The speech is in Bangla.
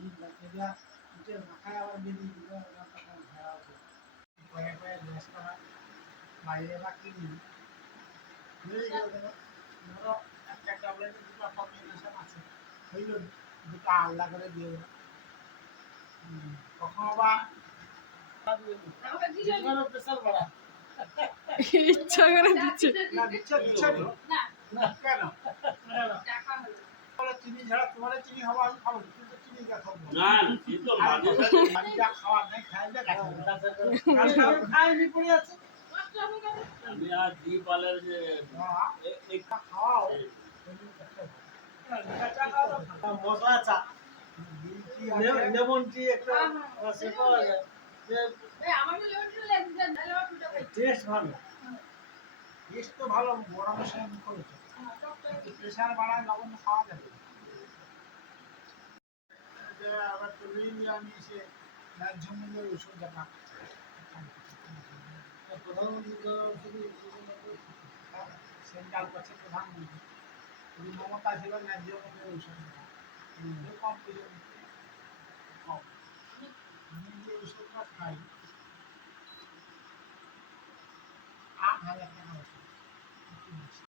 এটা ইটের মাথায় আবার বেরিয়ে দিল তখন ঘেরাও কয়ে কয়ে গ্যাসটা বাইরে বা কিনি হয়ে গেল ধরো একটা ট্যাবলেট দুটো কম্বিনেশন আছে হইল দুটো আলাদা করে দিয়ে দেবো কখনো বা প্রেশার বাড়া ইচ্ছা করে দিচ্ছে না দিচ্ছে দিচ্ছে না কেন চিনি ছাড়া তোমার চিনি হওয়া আমি খাবো কিন্তু চিনি দেখাবো না চিনি তো মাঝে আমি যা খাওয়ার নেই খাইলে খাইনি পড়ে আছে আমি আর দীপালের যে খাওয়াও মশলা চা লেমন টি একটা সে পাওয়া যায় টেস্ট ভালো টেস্ট তো ভালো বড় মশলা করেছে প্রেশার বাড়ায় লবণ খাওয়া যাবে আবার তুলি আমি সে ন্যায্য মূল্যের ওষুধ দেখা প্রধানমন্ত্রী সেন্ট্রাল করছে প্রধানমন্ত্রী মমতা ছিল ন্যায্য মূল্যের ওষুধ দেখা কম কম আমি যে ওষুধটা খাই 8,000